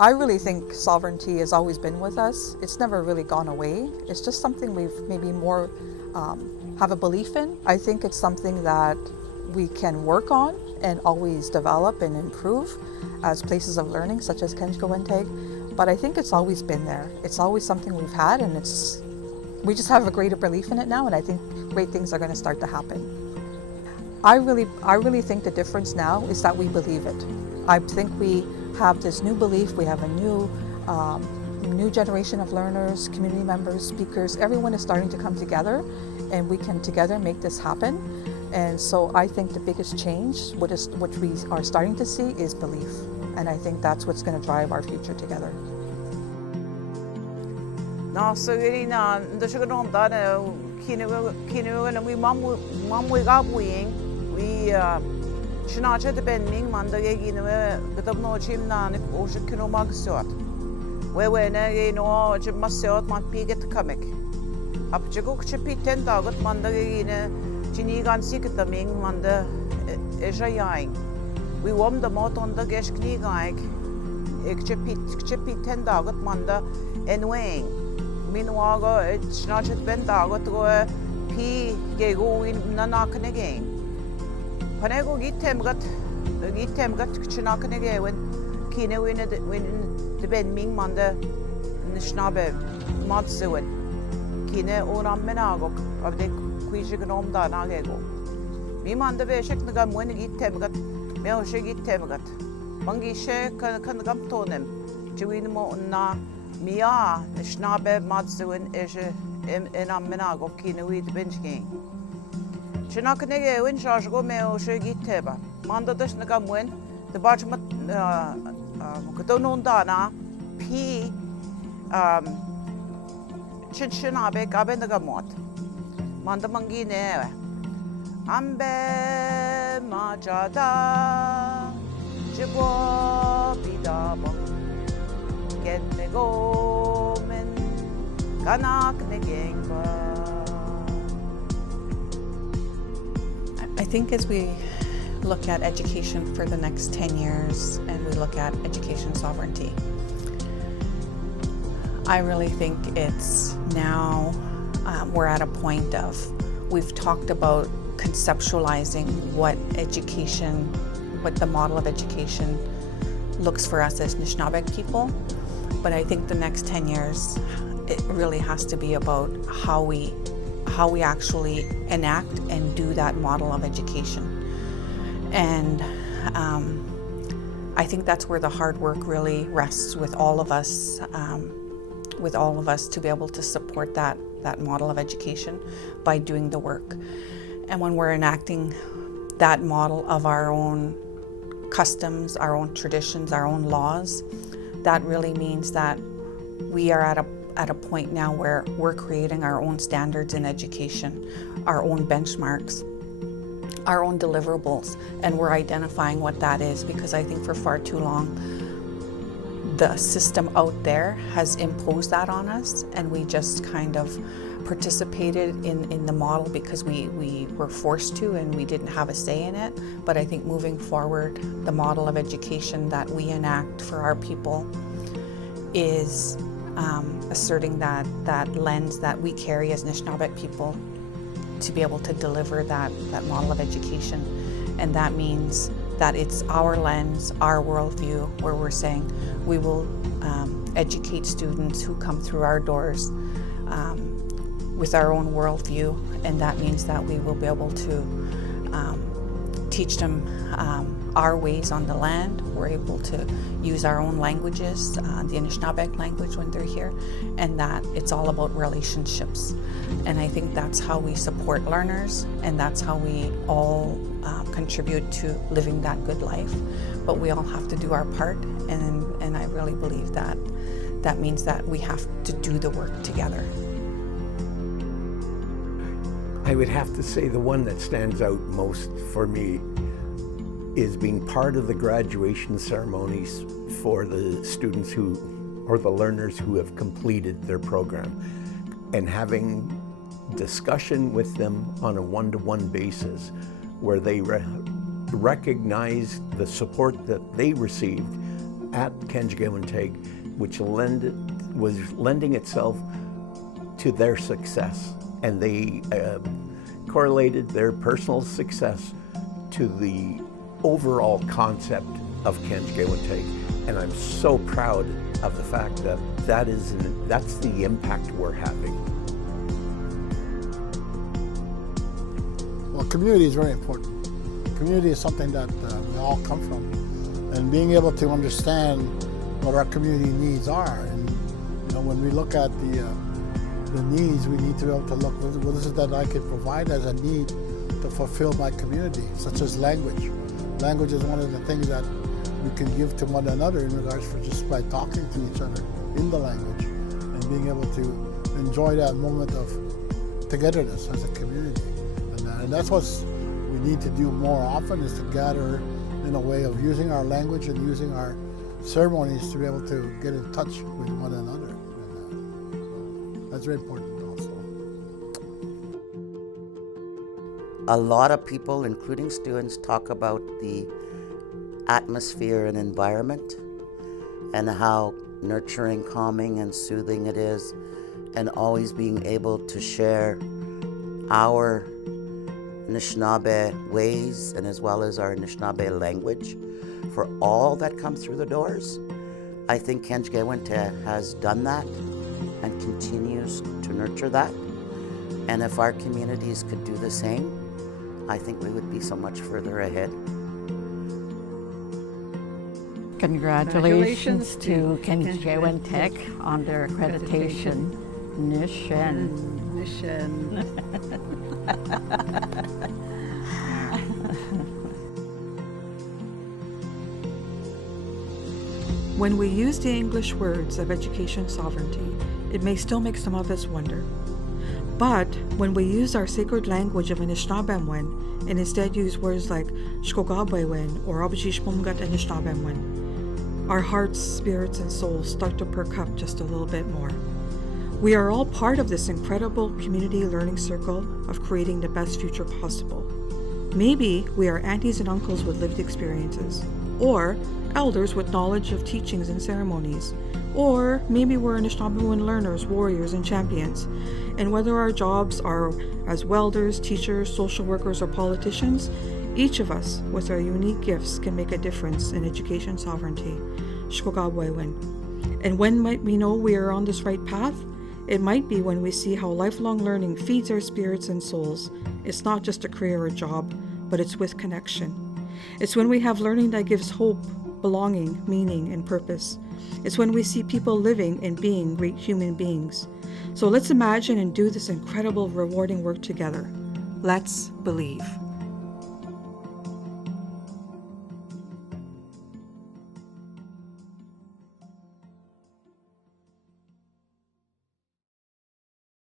I really think sovereignty has always been with us. It's never really gone away. It's just something we've maybe more have a belief in. I think it's something that we can work on and always develop and improve as places of learning, such as Kenjgewin Teg. But I think it's always been there. It's always something we've had, and we just have a greater belief in it now, and I think great things are going to start to happen. I really think the difference now is that we believe it. I think we have this new belief. We have a new generation of learners, community members, speakers. Everyone is starting to come together, and we can together make this happen. And so I think the biggest change, what we are starting to see, is belief. And I think that's what's going to drive our future together. Mshkogaabiwin mandageginawe gatabno chimna ni osha kino magsot. Wewe ne no chim masot man piget kamik. Apcheguk chipi 10 dagat mandagegine chini gansi gataming manda eja yaing. We wom the mot on the gesh kni gaik. Ek chipi 10 dagat manda enwing. Minwago chnachet ben dagat go pi gego in nanakne game. Panego gitemgat Kenjgewin Kenjgewin the ben ming manda Anishinaabek Madsuwin Kine unam menagok of the Quishiganom da nagego. Me manda veshik nagam when gitemgat Meoshe gitemgat Bangi she can gum tonem Jewinmo na Mia Anishinaabek Madsuwin eshe enam menagok Kenjgewin the bench game. Kenjgewin Shashgo Meoshe giteba. Manda dash nagamwin, the Bajmat Gadonondana, P. Anishinaabek Abenagamot. Manda Mangine Ambe Majada Jibwa Bidaba Get me go men Kanak Negengba. I think as we look at education for the next 10 years and we look at education sovereignty, I really think it's now we're at a point of, we've talked about conceptualizing what the model of education looks for us as Anishinaabek people. But I think the next 10 years, it really has to be about how we actually enact and do that model of education. And I think that's where the hard work really rests with all of us to be able to support that model of education by doing the work. And when we're enacting that model of our own customs, our own traditions, our own laws, that really means that we are at a point now where we're creating our own standards in education, our own benchmarks, our own deliverables, and we're identifying what that is, because I think for far too long the system out there has imposed that on us, and we just kind of participated in the model because we were forced to and we didn't have a say in it. But I think moving forward, the model of education that we enact for our people is asserting that lens that we carry as Anishinaabek people to be able to deliver that model of education. And that means that it's our lens, our worldview, where we're saying we will educate students who come through our doors with our own worldview, and that means that we will be able to teach them our ways on the land. We're able to use our own languages, the Anishinaabek language when they're here, and that it's all about relationships. And I think that's how we support learners, and that's how we all contribute to living that good life. But we all have to do our part, and I really believe that that means that we have to do the work together. I would have to say the one that stands out most for me is being part of the graduation ceremonies for the students or the learners who have completed their program, and having discussion with them on a one-to-one basis where they recognize the support that they received at Kenjgewin Teg, which was lending itself to their success. And they correlated their personal success to the overall concept of Kenjgewin Teg. And I'm so proud of the fact that that's the impact we're having. Well, community is very important. Community is something that we all come from. And being able to understand what our community needs are. And when we look at the needs, we need to be able to look, what is it that I can provide as a need to fulfill my community, such as language. Language is one of the things that we can give to one another in regards for just by talking to each other in the language and being able to enjoy that moment of togetherness as a community. And that's what we need to do more often, is to gather in a way of using our language and using our ceremonies to be able to get in touch with one another. And that's very important also. A lot of people, including students, talk about the atmosphere and environment and how nurturing, calming, and soothing it is, and always being able to share our Anishinaabe ways and as well as our Anishinaabe language for all that come through the doors. I think Kenjgewin Teg has done that and continues to nurture that. And if our communities could do the same, I think we would be so much further ahead. Congratulations to Kenjgewin Teg on their accreditation. Nishin. When we use the English words of education sovereignty, it may still make some of us wonder. But when we use our sacred language of Anishinaabek and instead use words like Mshkogaabiwin or Anishinaabekwin, our hearts, spirits, and souls start to perk up just a little bit more. We are all part of this incredible community learning circle of creating the best future possible. Maybe we are aunties and uncles with lived experiences, or elders with knowledge of teachings and ceremonies, or maybe we're Anishinaabek learners, warriors, and champions. And whether our jobs are as welders, teachers, social workers, or politicians, each of us with our unique gifts can make a difference in education sovereignty. Mshkogaabiwin. And when might we know we are on this right path? It might be when we see how lifelong learning feeds our spirits and souls. It's not just a career or job, but it's with connection. It's when we have learning that gives hope, belonging, meaning, and purpose. It's when we see people living and being great human beings. So let's imagine and do this incredible, rewarding work together. Let's believe.